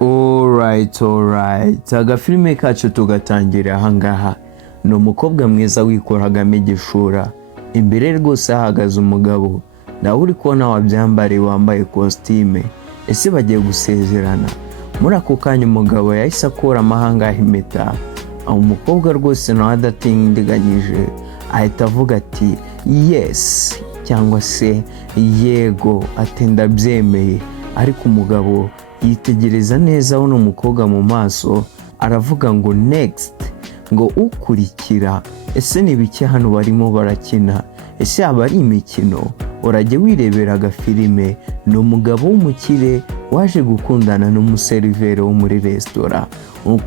Alright. Agafilime kacu tugatangira ahangaha. Ni umukobwa mwiza wikoragamo igishura. Imbere rwose hahagaze umugabo. Nawe uri kubona wabyambariye wambaye kositime. Ese bagiye gusezerana. Muri ako kanya umugabo yahise akura amahanga impeta. Umukobwa rwose nawe adatindiganyije ahita avuga ati yes cyangwa se yego, ati ndabyemeye. Ariko umugabo yitegereza neza uno mukobwa mu maso aravuga ngo next, ngo ukurikira. Ese ni biki hano barimo barakina? Ese aba ari imikino? Urajye wirebera agafilime. Ni umugabo w'umukire waje gukundana n'umuseriveri wo muri resitora.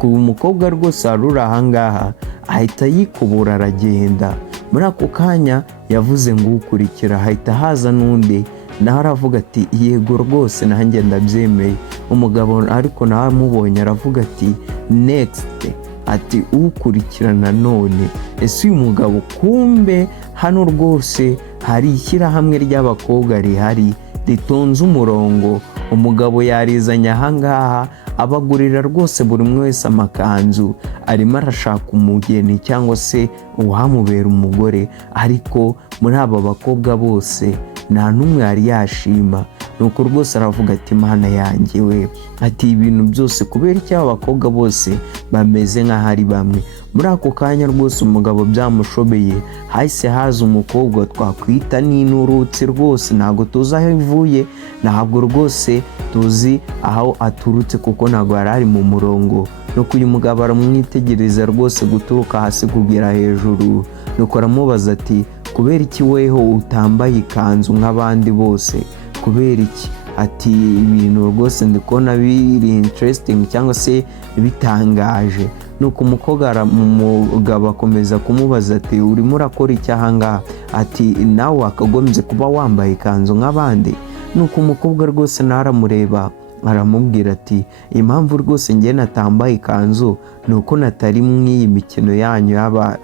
Umukobwa rwose aruri ahangaha ahita yikubura aragenda. Muri ako kanya yavuze ngo ukurikira, ahita haza n'undi nawe aravuga ati yego rwose nanjye ndabyemeye. Umugabo ariko nawe amubonye aravuga ati next, ati ukurikirana none. Ese uyu mugabo kumbe hano rwose hari ishyirahamwe ry'abakobwa rihari ritonze umurongo. Umugabo yarizanye ahangaha abagurira rwose buri umwe wese amakanzu. Arimo arashaka umugeni cyangwa se uwamubera umugore, ariko muri aba bakobwa bose nta n'umwe yari yashima. Nuko rwose aravuga ati mana yanjye we, ati ibintu byose kubera icyo abakobwa bose bameze nk'ahari bamwe. Muri ako kanya rwose umugabo byamushobeye, hahise haza umukobwa twakwita n'inurutse rwose, ntabwo tuzi aho ivuye, ntabwo rwose tuzi aho aturutse kuko ntabwo yari ari mu murongo. Nuko uyu mugabo aramwitegereza rwose guturuka hasi kugera hejuru. Nuko aramubaza ati kubera iki weho utambaye ikanzu nk'abandi bose, kubera iki? Ati ibintu rwose ndikubona biri interesting cyangwa se bitangaje. Nuko umugabo akomeza kumubaza ati urimo urakora iki ahangaha? Ati nawe wakagombye kuba wambaye ikanzu nk'abandi. Nuko umukobwa rwose naramureba aramubwira ati impamvu rwose njye natambaye ikanzu nuko natari mw'iyi mikino yanyu y'aba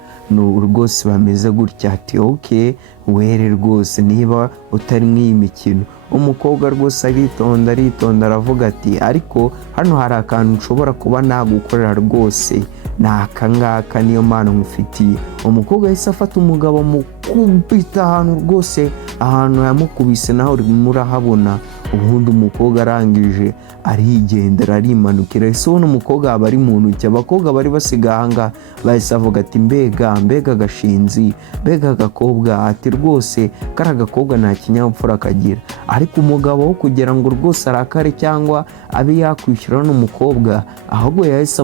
rwose bameze gutya. Ati okay were rwose niba utari mw'iyi mikino. Umukobwa rwose aritonda aravuga ati ariko hano hari akantu nshobora kuba nagukorera rwose, naka ngaka niyo mpano ngufitiye. Umukobwa yahise afata umugabo mukubita ahantu rwose, ahantu yamukubise naho murahabona. Ubundi umukobwa arangije arigendera arimanukira. Ese ubona umukobwa aba ari mu ntoki. Abakobwa bari basigaye ahangaha bahise avuga ati mbega agashinzi, mbega agakobwa. Ati rwose kari agakobwa nta kinyabupfura kagira. Ariko umugabo wo kugira ngo rwose arakare cyangwa abe yakwishyura n'umukobwa, ahubwo yahise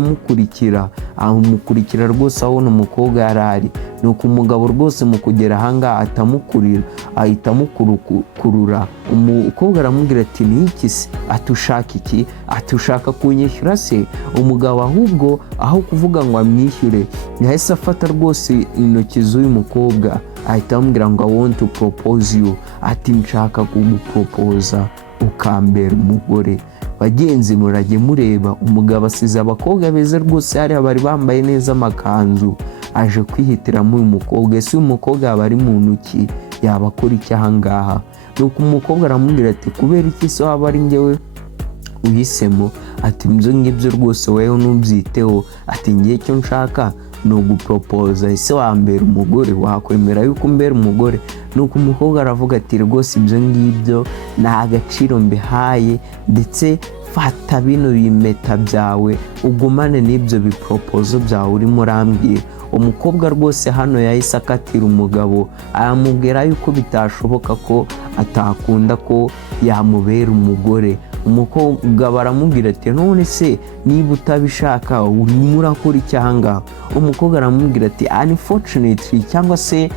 amukurikira rwose abona umukobwa yarari. Nuko umugabo rwose mu kugera ahangaha atamukurira, ahita amukurura. Umukobwa aramubwira ati ni iki se? Ati ushaka iki? Ati ushaka kunyishyura se? Umugabo ahubwo aho kuvuga ngo amwishyure yahise afata rwose intoki z'uyu mukobwa ahita amubwira ngo I want to propose you. Ati nshaka kugupropoza ukambera umugore. Bagenzi murajye mureba, umugabo asize abakobwa beza rwose hariya bari bambaye neza amakanzu, aje kwihitiramo uyu mukobwa. Ese uyu mukobwa yaba ari mu ntoki yaba akora iki ahangaha? Nuko umukobwa aramubwira ati kubera iki se waba ari njyewe uhisemo? Ati ibyo ngibyo rwose wewe ntubyiteho. Ati ngiye icyo nshaka ni ugupropoza. Ese wambera umugore? Wakwemera yuko umbera umugore? Nuko umukobwa aravuga ati rwose ibyo ngibyo nta gaciro mbihaye, ndetse fata bino bimeta byawe ugumane n'ibyo bipropozo byawe urimo urambwira. Umukobwa rwose hano yahise akatira umugabo aramubwira yuko bitashoboka ko atakunda ko yamubera umugore. Umukobwa baramubwira ati none se niba utabishaka urimo urakora iki ahangaha? Umukobwa aramubwira ati unfortunately cyangwa se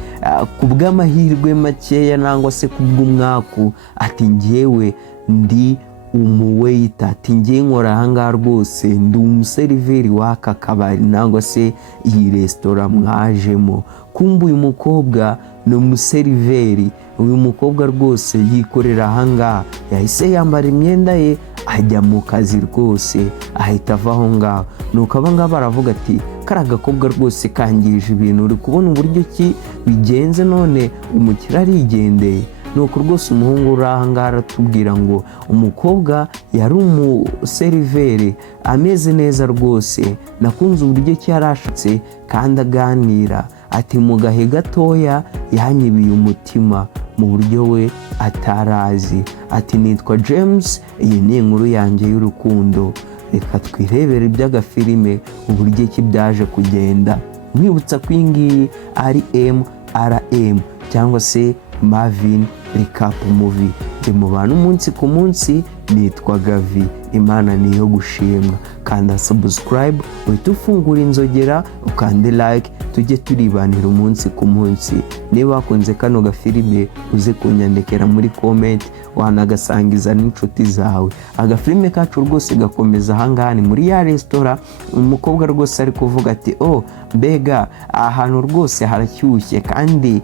kubw'amahirwe makeya nangwa se kubw'umwaku, ati njyewe ndi umuweyita. Ati njye nkora ahangaha rwose ndi umuseriveri w'aka kabari nangwa se iyi resitora mwajemo. Kumbe uyu mukobwa ni umuseriveri. Uyu mukobwa rwose yikorera ahangaha, yahise yambara imyenda ye ajya mu kazi rwose ahita ava aho ngaho. Nuko abangaba baravuga ati kari agakobwa rwose kangije ibintu. Uri kubona uburyo ki bigenze none umukire arigendeye. nuko rwose umuhungu uri aha ngaha aratubwira ngo umukobwa yari umuseriveri ameze neza rwose, nakunze uburyo ki yarashutse kandi aganira, ati mu gahe gatoya yanyibiye umutima mu buryo we atarazi, ati nitwa James, iyi ni inkuru yanjye y'urukundo, reka twirebere iby'agafilime uburyo ki byaje kugenda. Mwibutsa ko iyi ngiyi ari MRM cyangwa se Marvin Recap Movie. Ndi mu bantu umunsi ku munsi, nitwa Gavi, Imana niyo gushimwa. Kanda subscribe, uhita ufungura inzogera, ukande like, tujye turibanira umunsi ku munsi. Niba wakunze kano gafilime uze kunyandikira muri comment, wanagasangiza n'inshuti zawe. Agafilime kacu rwose gakomeza ahangaha ni muri ya resitora, umukobwa rwose ari kuvuga ati mbega ahantu rwose harashyushye kandi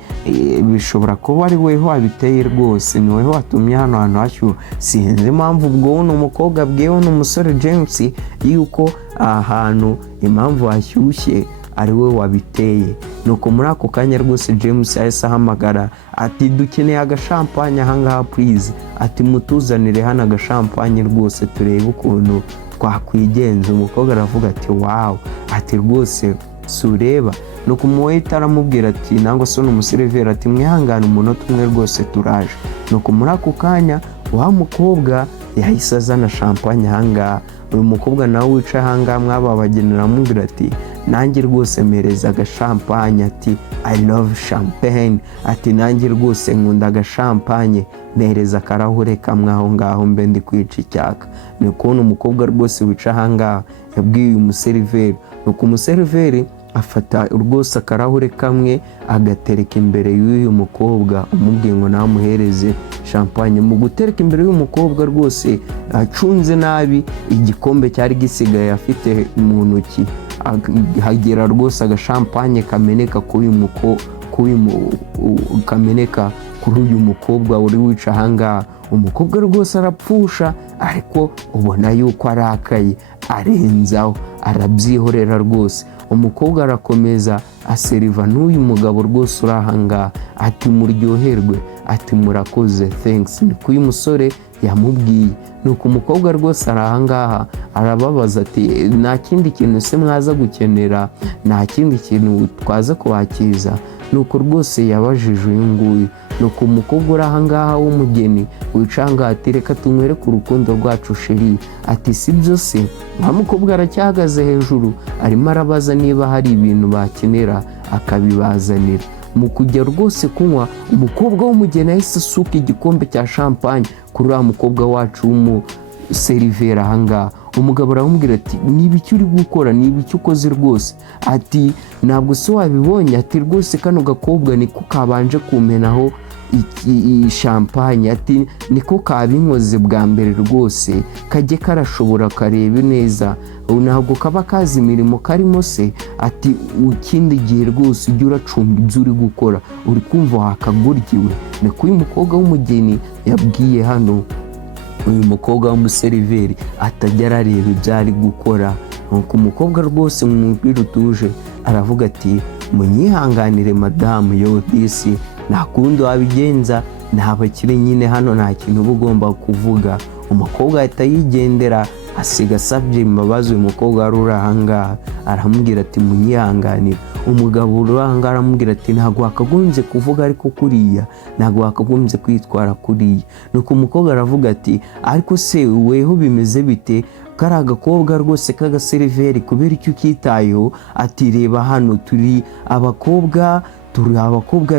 bishobora kuba ari weho wabiteye rwose, ni weho watumye hano hantu hashyuha. Sinzi impamvu ubwo uno umukobwa abwiyeho n'umusore James yuko ahantu impamvu hashyushye ari we wabiteye. Nuko muri ako kanya rwose James yahise ahamagara ati dukeneye agashampanye ahangaha please, ati mutuzanire hano agashampanye rwose turebe ukuntu twakwigenza. Umukobwa aravuga ati wow, ati rwose sureba. Nuko umuwaiter aramubwira ati nangwa se umuseriveri ati mwihangane umunota umwe rwose turaje. Nuko muri ako kanya wa mukobwa yahise azana champagne ahangaha. Uyu mukobwa nawe wicaye ahangaha mwababagenera amubwira ati nanjye rwose mereza agashampanye, ati I love champagne, ati nanjye rwose nkunda agashampanye, mereza akarahure kamwe aho ngaho mbe ndi kwica icyaka. Ni kubona umukobwa rwose wicaye ahangaha yabwiye uyu museriveri. Nuko umuseriveri afata rwose akarahure kamwe agatereka imbere y'uyu mukobwa, umubwiye ngo namuhereze champagne. Mu gutereka imbere y'uyu mukobwa rwose acunze nabi igikombe cyari gisigaye afite mu ntoki, hagera rwose agashampanye kameneka kameneka kuri uyu mukobwa uri wica ahangaha. Umukobwa rwose arapfusha, ariko ubona yuko arakaye, arenzaho arabyihorera rwose. Umukobwa arakomeza aseriva n'uyu mugabo rwose uri ahangaha, ati muryoherwe, ati murakoze thanks. Niko uyu musore yamubwiye. Nuko umukobwa rwose ari ahangaha arababaza ati nta kindi kintu se mwaza gukenera, nta kindi kintu twaza kubakiza. Nuko rwose yabajije uyu nguyu. Nuko umukobwa uri ahangaha w'umugeni wicanga ati reka tunywere ku rukundo rwacu sheri, ati si byo se? Wa mukobwa aracyahagaze hejuru arimo arabaza niba hari ibintu bakenera akabibazanira. Mu kujya rwose kunywa, umukobwa w'umugeni yahise asuka igikombe cya champagne kuri wa mukobwa wacu w'umuseriveri ahangaha. Umugabo aramubwira ati niba icyo uri gukora, niba icyo ukoze rwose, ati ntabwo se wabibonye, ati rwose kano gakobwa niko kabanje kumenaho champagne, ati niko kabinkoze bwa mbere rwose, kajye karashobora karebe neza, ntabwo kaba kazi imirimo karimo se, ati ikindi gihe rwose ujye uracunga ibyo uri gukora, uri kumva wakaguryiwe. Niko uyu mukobwa w'umugeni yabwiye hano uyu mukobwa w'umuseriveri atajya arareba ibyo ari gukora. Nuko umukobwa rwose mu mubiri utuje aravuga ati munyihanganire madamu, yo disi nta kundi wabigenza, nta bakire nyine hano, nta kintu uba ugomba kuvuga. Umukobwa ahita yigendera asiga asabye imbabazi uyu mukobwa wari uri ahangaha, aramubwira ati munyihanganire. Umugabo uri ahangaha aramubwira ati ntabwo wakagombye kuvuga ariko kuriya, ntabwo wakagombye kwitwara kuriya. Nuko umukobwa aravuga ati ariko se weho bimeze bite? Kari agakobwa rwose k'agaseriveri kubera icyo ukitayeho, ati reba hano turi abakobwa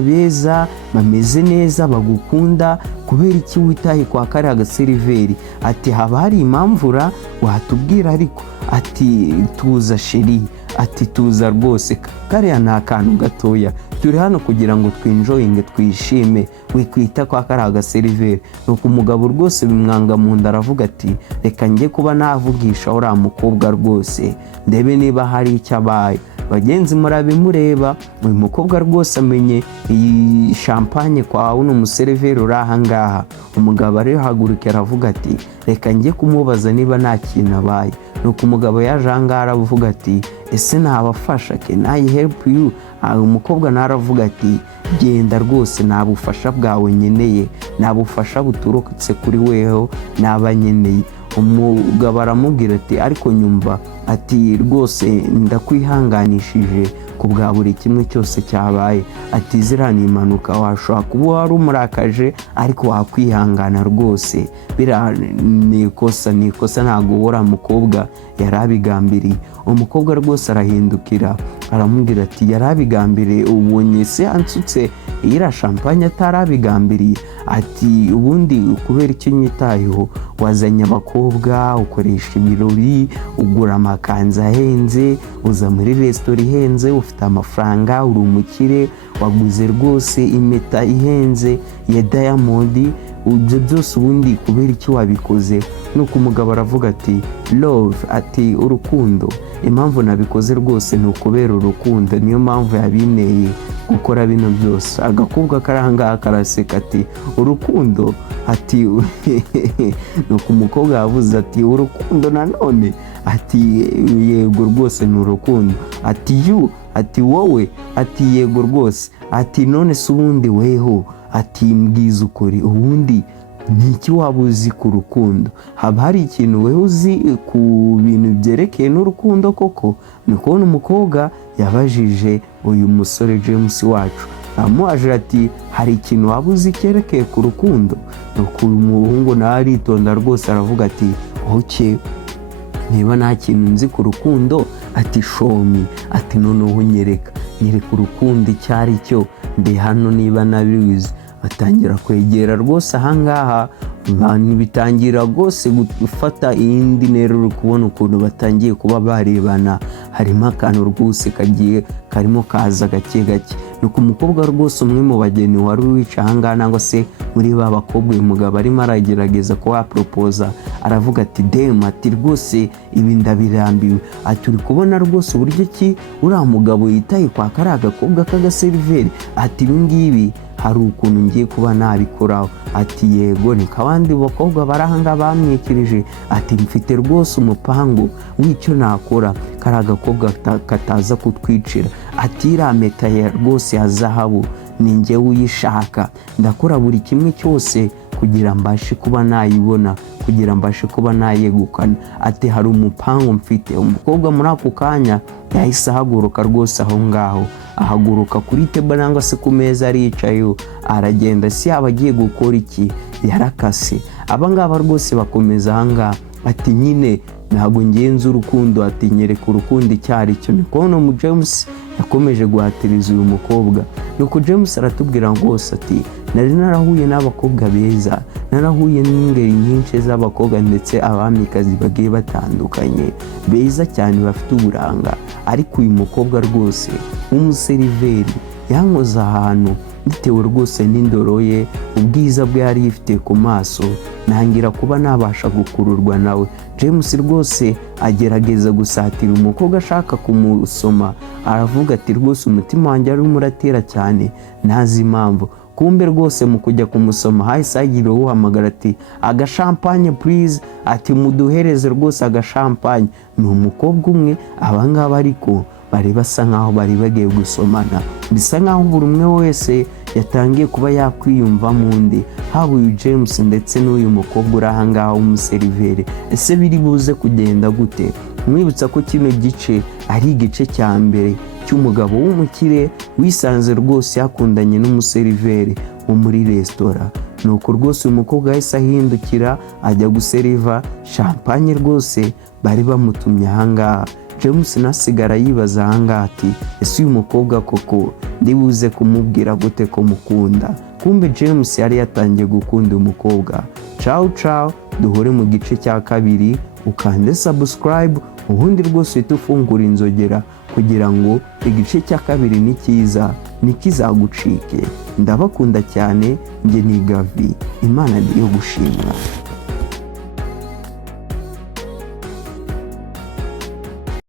beza bameze neza bagukunda, kubera iki witaye kwa kari agaseriveri? Ati haba hari impamvura watubwira ariko, ati tuza sheri, ati tuza rwose, kariya nta kantu gatoya, turi hano kugira ngo twinjoyinge twishime, wikwita kwa kari agaseriveri. Nuko umugabo rwose bimwanga mu nda aravuga ati reka njye kuba navugisha uriya mukobwa rwose ndebe niba hari icyo abaye. Bagenzi murabimureba, uyu mukobwa rwose amenye iyi champagne kwa uno museriveri uri ahangaha. Umugabo arihaguruka aravuga ati reka njye kumubaza niba nta kintu abaye. Nuko umugabo yaje ahangaha aravuga ati ese nabafasha, can I help you? Umukobwa naravuga ati genda rwose nabufasha bwawe nyeneye, nabufasha buturutse kuri weho nabanyeneye. Umugabo aramubwira ati ariko nyumva, ati rwose ndakwihanganishije ku bwa buri kimwe cyose cyabaye, ati zira ni impanuka, washobora kuba wari umurakaje ariko wakwihangana rwose, bira ni ikosa ntabwo wora mukobwa yarabigambiriye. Umukobwa rwose arahindukira aramubwira ati yarabigambiriye, ubonye se ansutse ira champagne atarabigambiriye, ati ubundi kubera icyo nyitayeho, wazanye abakobwa, ukoresha ibirori, ugura amakanzu ahenze, uza muri resitora ihenze, ufite amafaranga, uri umukire, waguze rwose impeta ihenze ya Diamond, ibyo byose ubundi kubera icyo wabikoze? Nuko umugabo aravuga ati love, ati urukundo, impamvu nabikoze rwose ni ukubera urukundo, niyo mpamvu yabineye gukora bino byose. Agakobwa karanga karaseka ati urukundo, ati nuko umukobwa yavuze ati urukundo nanone, ati yego rwose ni urukundo, ati you, ati wowe, ati yego rwose, ati none se ubundi weho, ati mbwiza ukuri, ubundi niki waba uzi ku rukundo? Haba hari ikintu weho uzi ku bintu byerekeye n'urukundo koko? Ni kubona umukobwa yabajije uyu musore James wacu, amuhaje ati hari ikintu waba uzi cyerekeye ku rukundo? Nuko uyu muhungu nawe aritonda rwose aravuga ati okay, niba nta kintu nzi ku rukundo, ati shomi, ati noneho nyereka urukundo icyo ari cyo, ndi hano niba nabizi. Batangira kwegera rwose ahangaha, bitangira rwose gufata iyindi ntera, uri kubona ukuntu batangiye kuba barebana, harimo akantu rwose kagiye karimo kaza gake gake. Nuko umukobwa rwose umwe mu bageni wari wica ahangaha nangwa se muri ba bakobwa, uyu mugabo arimo aragerageza kuba proposa, aravuga ati dem, ati rwose ibi ndabirambiwe, ati uri kubona rwose uburyo ki uriya mugabo yitaye kwa kariya gakobwa k'agaseriveri, ati ibi ngibi hari ukuntu ngiye kuba nabikoraho. Ati yego, ni kabandi bakobwa barahanga bamwikirije, ati mfite rwose umupango w'icyo nakora kari agakobwa kataza kutwicira, ati iriya meta ya rwose ya zahabu ni njye uyishaka, ndakora buri kimwe cyose kugira mbashe kuba nayibona, kugira mbashe kuba nayegukana. Ati hari umupango mfite. Umukobwa muri ako kanya yahise ahaguruka rwose aho ngaho, ahaguruka kuri table nangwa se ku meza aricaye, aragenda. Si yaba agiye gukora iki, yarakase. Abangaba rwose bakomeza ahangaha, ati nyine ntabwo ngenza urukundo, ati nyereka urukundo icyari cyo. Niko mu James yakomeje guhatiriza uyu mukobwa. Nuko James aratubwira rwose ati nari narahuye n'abakobwa beza, narahuye n'ingeri nyinshi z'abakobwa ndetse abamikazi bagiye batandukanye beza cyane bafite uburanga, ariko uyu mukobwa rwose umuseriveri yankoze ahantu bitewe rwose n'indoro ye, ubwiza bwe yari yifite ku maso, ntangira kuba nabasha gukururwa nawe. James rwose agerageza gusatira umukobwa ashaka kumusoma, aravuga ati rwose umutima wanjye ari umuratera cyane ntazi impamvu. Kumbe rwose mu kujya kumusoma hahise hagira uhamagara ati agashampanye please, ati muduhereze rwose agashampanye. Ni umukobwa umwe. Abangaba ariko bari basa nkaho bari bagiye gusomana, bisa nkaho buri umwe wese yatangiye kuba yakwiyumva mu ndi, haba uyu James ndetse n'uyu mukobwa uri ahangaha w'umuseriveri. Ese biri buze kugenda gute? Mwibutsa ko kino gice ari igice cya mbere cy'umugabo w'umukire wisanze rwose yakundanye n'umuseriveri wo muri resitora. Nuko rwose uyu mukobwa yahise ahindukira ajya guseriva champagne rwose bari bamutumye ahangaha. James nasigara yibaza ahangaha ati ese uyu mukobwa koko ndibuze kumubwira gute ko mukunda? Kumbe James yari yatangiye gukunda umukobwa. Ciao, duhure mu gice cya kabiri, ukande subscribe, ubundi rwose uhite ufungura inzogera kugira ngo igice cya kabiri nikiza ntikizagucike. Ndabakunda cyane, njye ni Gavi, Imana yo gushimwa.